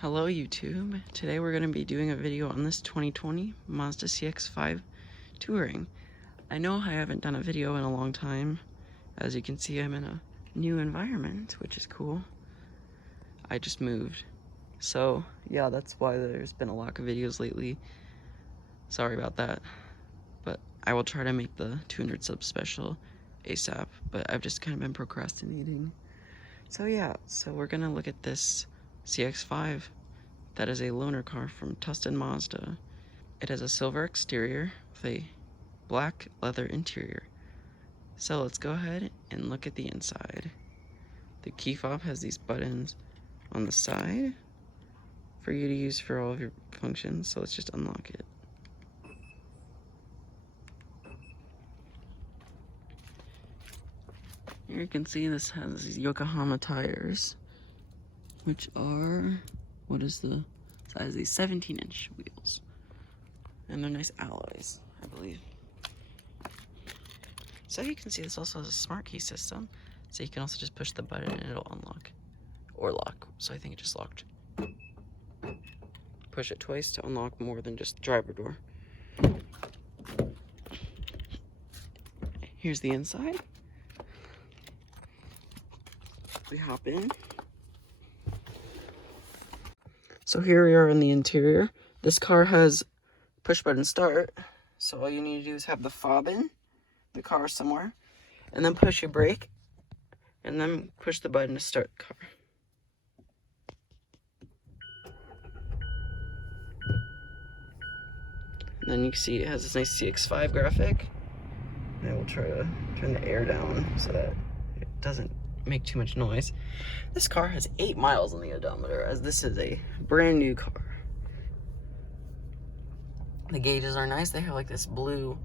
Hello YouTube. Today we're going to be doing a video on this 2020 Mazda CX-5 Touring. I know I haven't done a video in a long time. As you can see, I'm in a new environment, which is cool. I just moved. So yeah, that's why there's been a lack of videos lately. Sorry about that. But I will try to make the 200 sub special ASAP, but I've just kind of been procrastinating. So yeah, so we're going to look at this CX-5. That is a loaner car from Tustin Mazda. It has a silver exterior with a black leather interior. So let's go ahead and look at the inside. The key fob has these buttons on the side for you to use for all of your functions. So let's just unlock it. Here you can see this has these Yokohama tires, which are, what is the size of these? 17-inch wheels. And they're nice alloys, I believe. So you can see this also has a smart key system. So you can also just push the button and it'll unlock. Or lock. So I think it just locked. Push it twice to unlock more than just the driver door. Here's the inside. We hop in. So here we are in the interior. This car has push button start. So all you need to do is have the fob in the car somewhere, and then push your brake, and then push the button to start the car. And then you can see it has this nice CX-5 graphic. And I will try to turn the air down so that it doesn't make too much noise. This car has 8 miles on the odometer, as this is a brand new car. The gauges are nice. They have like this blue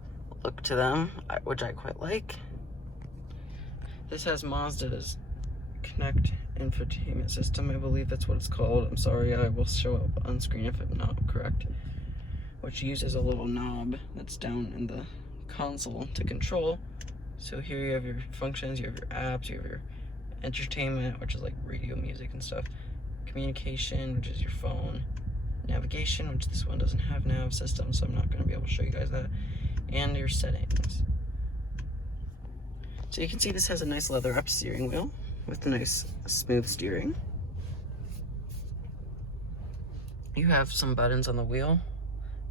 look to them, which I quite like. This has Mazda's Connect infotainment system. I believe that's what it's called. I'm sorry, I will show up on screen if I'm not correct. Which uses a little knob that's down in the console to control. So here you have your functions, you have your apps, you have your entertainment, which is like radio, music and stuff. Communication, which is your phone. Navigation, which this one doesn't have nav system, so I'm not going to be able to show you guys that. And your settings. So you can see this has a nice leather up steering wheel with a nice smooth steering. You have some buttons on the wheel.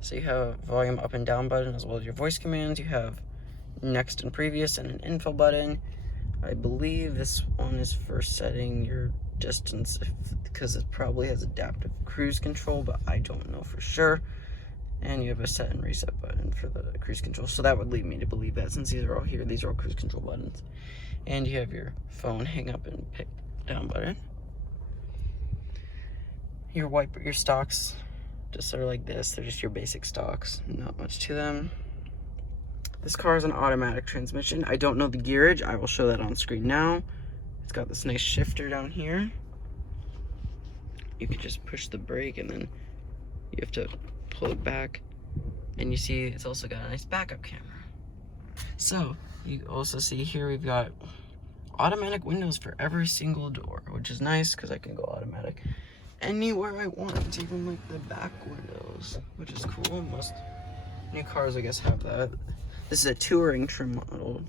So you have a volume up and down button as well as your voice commands. You have next and previous and an info button. I believe this one is for setting your distance because it probably has adaptive cruise control, but I don't know for sure. And you have a set and reset button for the cruise control. So that would lead me to believe that since these are all here, these are all cruise control buttons. And you have your phone hang up and pick down button. Your stocks just are like this. They're just your basic stocks, not much to them. This car is an automatic transmission. I don't know the gearage. I will show that on screen now. It's got this nice shifter down here. You can just push the brake and then you have to pull it back. And you see it's also got a nice backup camera. So you also see here we've got automatic windows for every single door, which is nice because I can go automatic anywhere I want, even like the back windows, which is cool. Most new cars, I guess, have that. This is a touring trim model,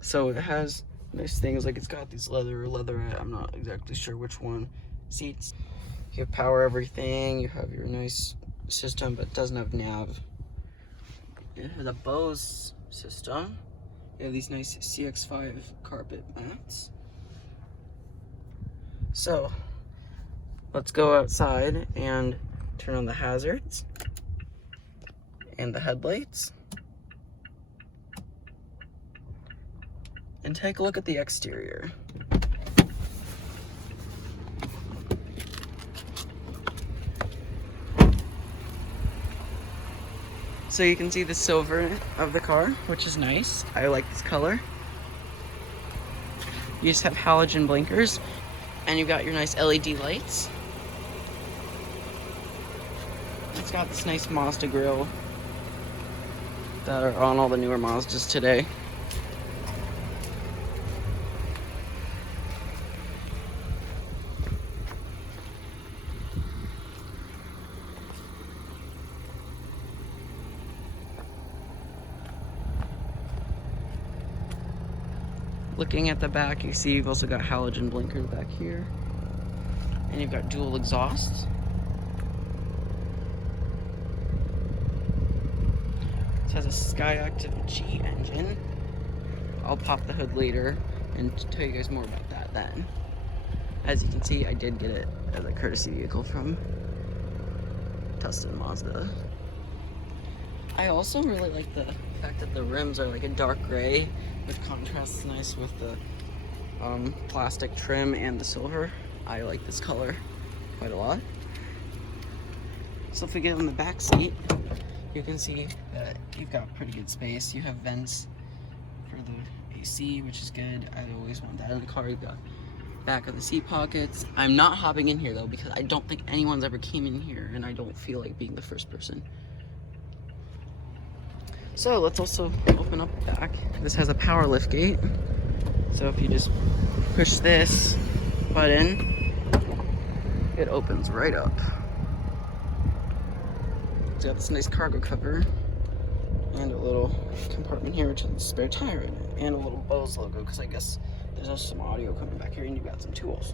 so it has nice things like it's got these leatherette, I'm not exactly sure which one, seats. You have power everything, you have your nice system, but it doesn't have nav. It has a Bose system. You have these nice CX-5 carpet mats. So let's go outside and turn on the hazards and the headlights. And take a look at the exterior. So you can see the silver of the car, which is nice. I like this color. You just have halogen blinkers, and you've got your nice LED lights. It's got this nice Mazda grille that are on all the newer Mazdas today. Looking at the back, you see you've also got halogen blinkers back here. And you've got dual exhausts. This has a Skyactiv G engine. I'll pop the hood later and tell you guys more about that then. As you can see, I did get it as a courtesy vehicle from Tesla and Mazda. I also really like the fact that the rims are like a dark gray, which contrasts nice with the plastic trim and the silver. I like this color quite a lot. So if we get in the back seat, you can see that you've got pretty good space. You have vents for the AC, which is good. I always want that in the car. You've got back of the seat pockets. I'm not hopping in here though, because I don't think anyone's ever came in here, and I don't feel like being the first person. So let's also open up the back. This has a power lift gate. So if you just push this button, it opens right up. It's got this nice cargo cover and a little compartment here which has a spare tire in it, and a little Bose logo, because I guess there's also some audio coming back here, and you've got some tools.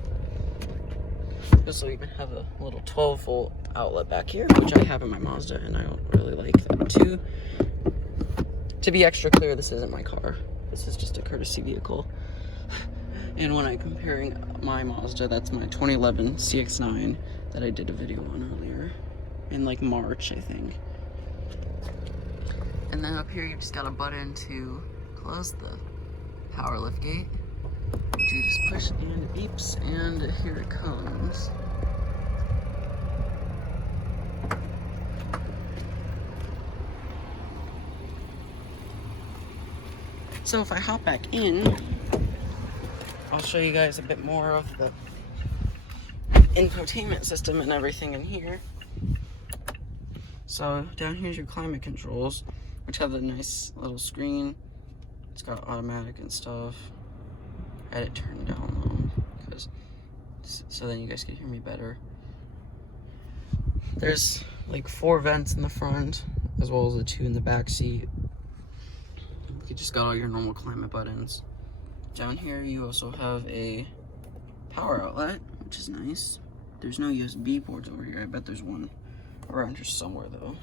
You also even have a little 12-volt outlet back here, which I have in my Mazda, and I don't really like that too. To be extra clear, this isn't my car. This is just a courtesy vehicle. And when I'm comparing my Mazda, that's my 2011 CX-9 that I did a video on earlier in like March, I think. And then up here, you've just got a button to close the power lift gate, which you just push and it beeps, and here it comes. So if I hop back in, I'll show you guys a bit more of the infotainment system and everything in here. So down here's your climate controls, which have a nice little screen. It's got automatic and stuff. I had it turned down though, so then you guys can hear me better. There's like 4 vents in the front, as well as the 2 in the back seat. You just got all your normal climate buttons. Down here you also have a power outlet, which is nice. There's no USB ports over here. I bet there's one around here somewhere though.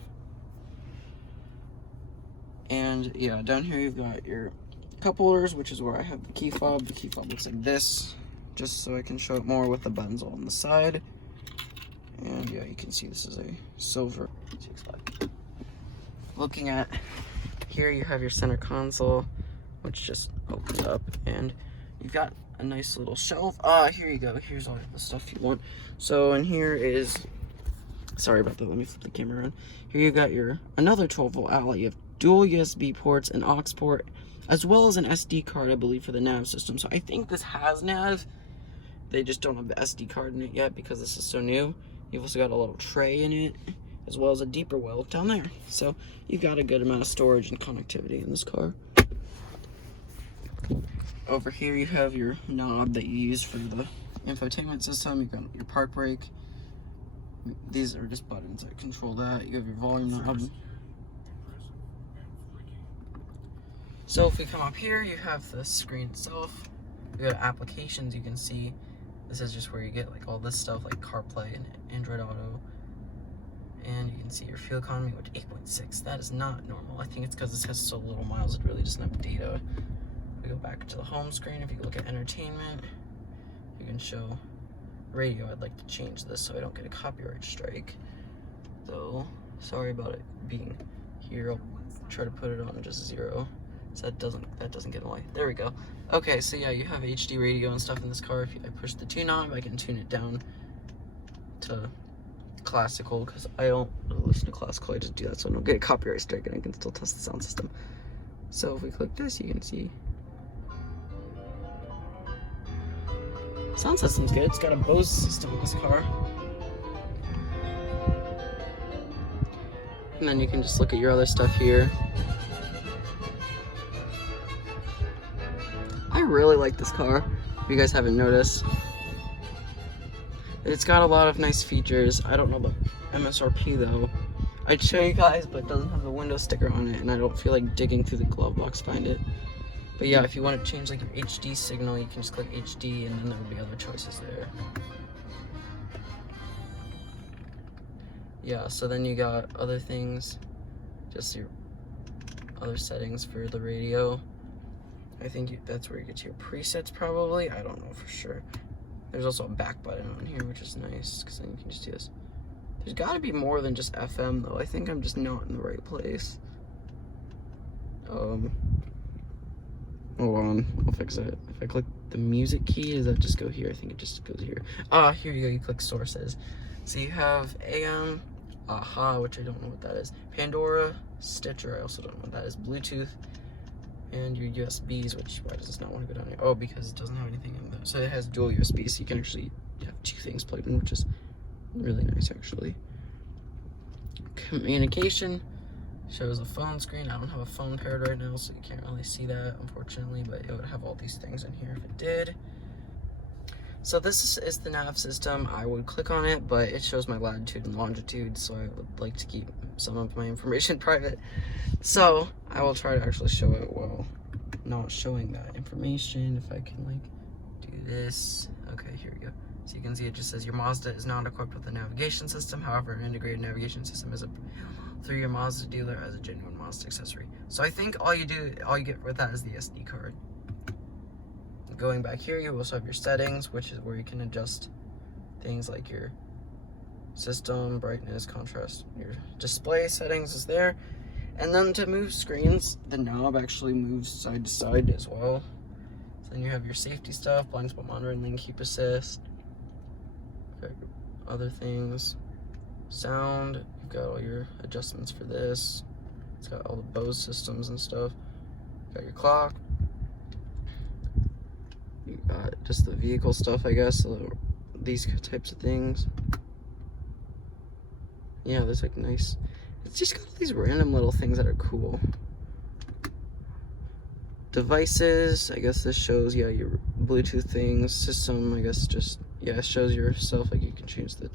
And yeah, down here you've got your cup holders, which is where I have the key fob. The key fob looks like this, just so I can show it more with the buttons on the side. And yeah, you can see this is a silver CX-5. Looking at here, you have your center console, which just opens up, and you've got a nice little shelf. Here you go. Here's all the stuff you want. So in here is, sorry about that, let me flip the camera around. Here you got your another 12-volt outlet. You have dual USB ports, an aux port, as well as an SD card, I believe, for the nav system. So I think this has nav. They just don't have the SD card in it yet because this is so new. You've also got a little tray in it, as well as a deeper well down there. So you've got a good amount of storage and connectivity in this car. Over here you have your knob that you use for the infotainment system. You've got your park brake. These are just buttons that control that. You have your volume knob. So if we come up here, you have the screen itself. You go to applications, you can see this is just where you get like all this stuff like CarPlay and Android Auto. And you can see your fuel economy, which 8.6. That is not normal. I think it's because this has so little miles, it really doesn't have data. We go back to the home screen. If you look at entertainment, you can show radio. I'd like to change this so I don't get a copyright strike. Though, sorry about it being here. I'll try to put it on just 0. So that doesn't get away. There we go. Okay, so yeah, you have HD radio and stuff in this car. If I push the tune knob, I can tune it down to classical, because I don't listen to classical. I just do that so I don't get a copyright strike and I can still test the sound system. So if we click this, you can see sound system's good. It's got a Bose system in this car. And then you can just look at your other stuff here. I really like this car, if you guys haven't noticed. It's got a lot of nice features. I don't know the MSRP though. I'd show you guys, but it doesn't have the window sticker on it, and I don't feel like digging through the glove box to find it. But yeah, if you want to change like your HD signal, you can just click HD and then there will be other choices there. Yeah, so then you got other things, just your other settings for the radio. I think that's where you get to your presets probably. I don't know for sure. There's also a back button on here, which is nice, because then you can just do this. There's got to be more than just FM though. I think I'm just not in the right place. Hold on, I'll fix it. If I click the music key, does that just go here? I think it just goes here. Ah, here you go, you click sources. So you have AM, AHA, which I don't know what that is, Pandora, Stitcher, I also don't know what that is, Bluetooth, and your USBs, which, why does this not want to go down here? Oh, because it doesn't have anything in there. So it has dual USB, so you can actually have two things plugged in, which is really nice, actually. Communication shows a phone screen. I don't have a phone paired right now, so you can't really see that, unfortunately, but it would have all these things in here if it did. So this is the nav system. I would click on it, but it shows my latitude and longitude, so I would like to keep some of my information private. So I will try to actually show it while not showing that information. If I can like do this. Okay, here we go. So you can see it just says your Mazda is not equipped with a navigation system. However, an integrated navigation system is through your Mazda dealer as a genuine Mazda accessory. So I think all you get with that is the SD card. Going back here, you also have your settings, which is where you can adjust things like your system, brightness, contrast. Your display settings is there. And then to move screens, the knob actually moves side to side as well. So then you have your safety stuff, blind spot monitoring, lane keep assist, other things, sound. You've got all your adjustments for this. It's got all the Bose systems and stuff. Got your clock. You got just the vehicle stuff, I guess. So these types of things. Yeah, there's like nice. It's just got all these random little things that are cool. Devices, I guess this shows, yeah, your Bluetooth things. System, I guess just, yeah, it shows your stuff, like you can change the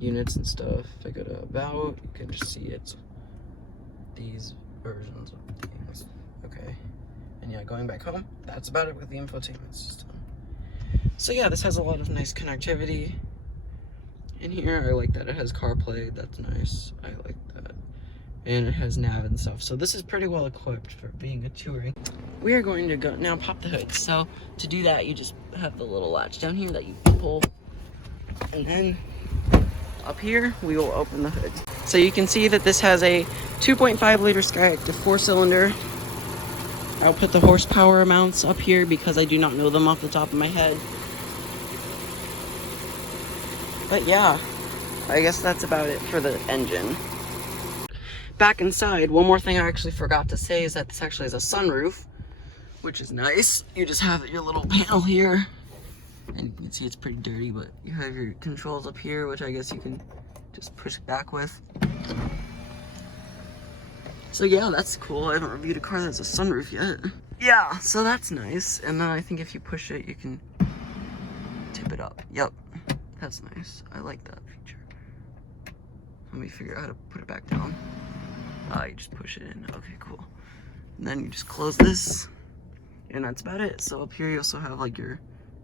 units and stuff. If I go to about, you can just see it's these versions of things. Okay. And yeah, going back home, that's about it with the infotainment system. So yeah, this has a lot of nice connectivity. In here, I like that it has CarPlay, that's nice. I like that. And it has nav and stuff. So this is pretty well equipped for being a touring. We are going to go, now pop the hood. So to do that, you just have the little latch down here that you pull. And then up here, we will open the hood. So you can see that this has a 2.5 liter Skyactiv 4-cylinder. I'll put the horsepower amounts up here because I do not know them off the top of my head. But yeah, I guess that's about it for the engine. Back inside, one more thing I actually forgot to say is that this actually has a sunroof, which is nice. You just have your little panel here, and you can see it's pretty dirty, but you have your controls up here, which I guess you can just push it back with. So yeah, that's cool. I haven't reviewed a car that has a sunroof yet. Yeah, so that's nice. And then I think if you push it, you can tip it up. Yep, that's nice. I like that feature. Let me figure out how to put it back down. You just push it in. Okay, cool. And then you just close this, and that's about it. So up here you also have like your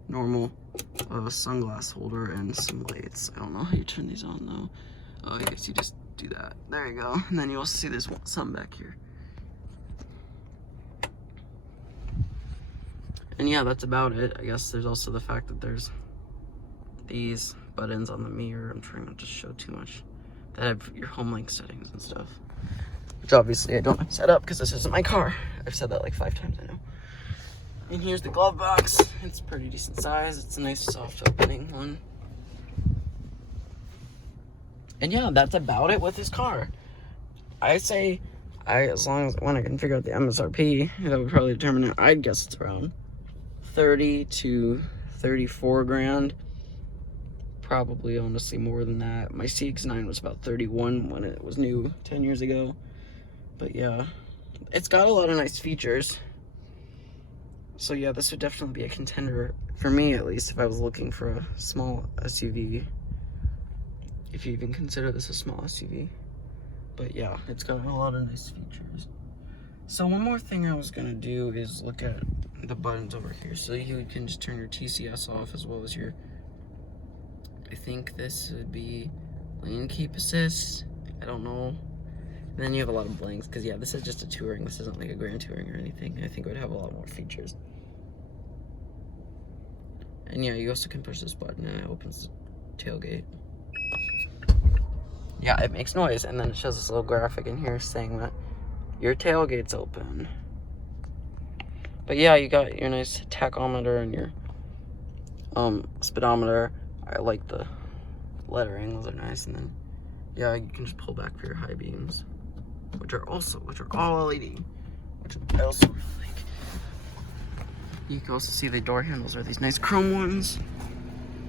normal sunglass holder and some lights. I don't know how you turn these on though. I guess you just do that. There you go. And then you also see this sun back here. And yeah, that's about it. I guess there's also the fact that there's these buttons on the mirror. I'm trying not to show too much. That have your home link settings and stuff. Which obviously I don't have set up because this isn't my car. I've said that like 5 times, I know. And here's the glove box. It's pretty decent size. It's a nice soft opening one. And yeah, that's about it with this car. I say, as long as when I can figure out the MSRP, that would probably determine it. I'd guess it's around 30 to 34 grand. Probably, honestly, more than that. My CX-9 was about 31 when it was new 10 years ago. But yeah, it's got a lot of nice features. So yeah, this would definitely be a contender, for me at least, if I was looking for a small SUV. If you even consider this a small SUV. But yeah, it's got a lot of nice features. So one more thing I was gonna do is look at the buttons over here. So you can just turn your TCS off as well as your, I think this would be lane keep assist. I don't know. And then you have a lot of blanks because yeah, this is just a touring. This isn't like a Grand Touring or anything. I think it would have a lot more features. And yeah, you also can push this button and it opens the tailgate. Yeah, it makes noise, and then it shows this little graphic in here saying that your tailgate's open. But yeah, you got your nice tachometer and your speedometer. I like the lettering, those are nice. And then yeah, you can just pull back for your high beams, which are all LED, which I also really like. You can also see the door handles are these nice chrome ones,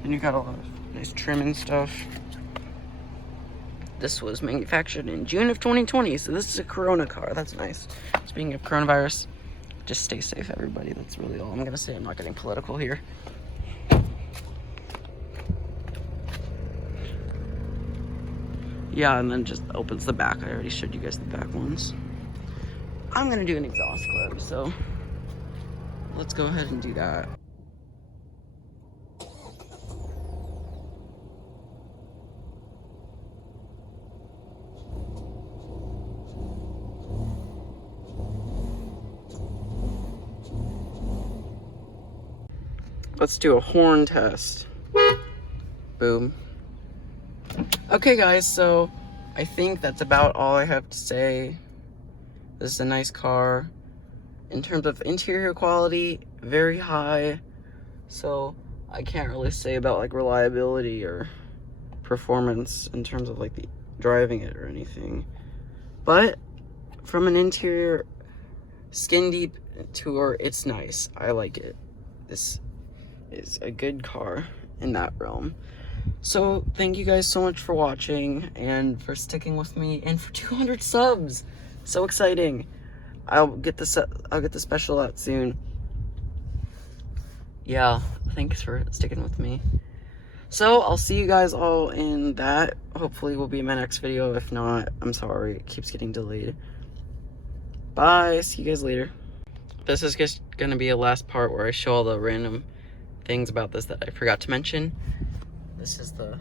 and you got a lot of nice trim and stuff. This was manufactured in June of 2020, so this is a Corona car. That's nice. Speaking of coronavirus, just stay safe, everybody. That's really all I'm gonna say. I'm not getting political here. Yeah, and then just opens the back. I already showed you guys the back ones. I'm gonna do an exhaust clip, so let's go ahead and do that. Let's do a horn test. Boom. Okay guys, so I think that's about all I have to say. This is a nice car. In terms of interior quality, very high. So I can't really say about like reliability or performance in terms of like the driving it or anything. But from an interior skin deep tour, it's nice. I like it. This is a good car in that realm. So thank you guys so much for watching and for sticking with me and for 200 subs. So exciting. I'll get the special out soon. Yeah, thanks for sticking with me. So I'll see you guys all in that. Hopefully will be in my next video. If not, I'm sorry, it keeps getting delayed. Bye, see you guys later. This is just gonna be a last part where I show all the random things about this that I forgot to mention. This is the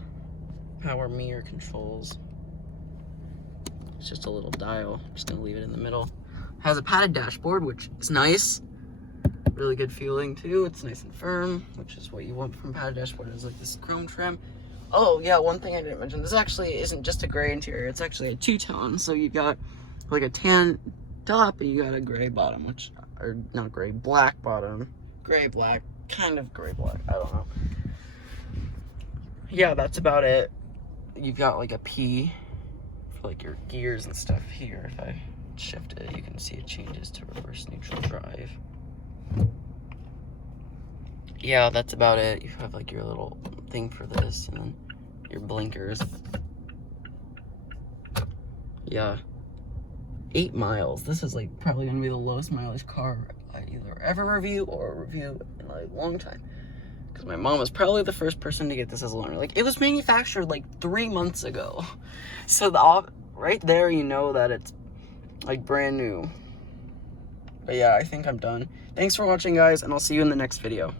power mirror controls. It's just a little dial. I'm just gonna leave it in the middle. Has a padded dashboard, which is nice. Really good feeling too. It's nice and firm, which is what you want from a padded dashboard, is like this chrome trim. Oh yeah, one thing I didn't mention, this actually isn't just a gray interior, it's actually a two-tone. So you got like a tan top and you got a gray bottom, which, or not gray, black bottom. Gray, black, kind of gray, black, I don't know. Yeah, that's about it. You've got like a P for like your gears and stuff here. If I shift it, you can see it changes to reverse neutral drive. Yeah, that's about it. You have like your little thing for this and then your blinkers. Yeah. 8 miles. This is like probably gonna be the lowest mileage car I either ever review or review in a long time. Because my mom was probably the first person to get this as a loaner. Like, it was manufactured like 3 months ago. So right there, you know that it's like brand new. But yeah, I think I'm done. Thanks for watching, guys, and I'll see you in the next video.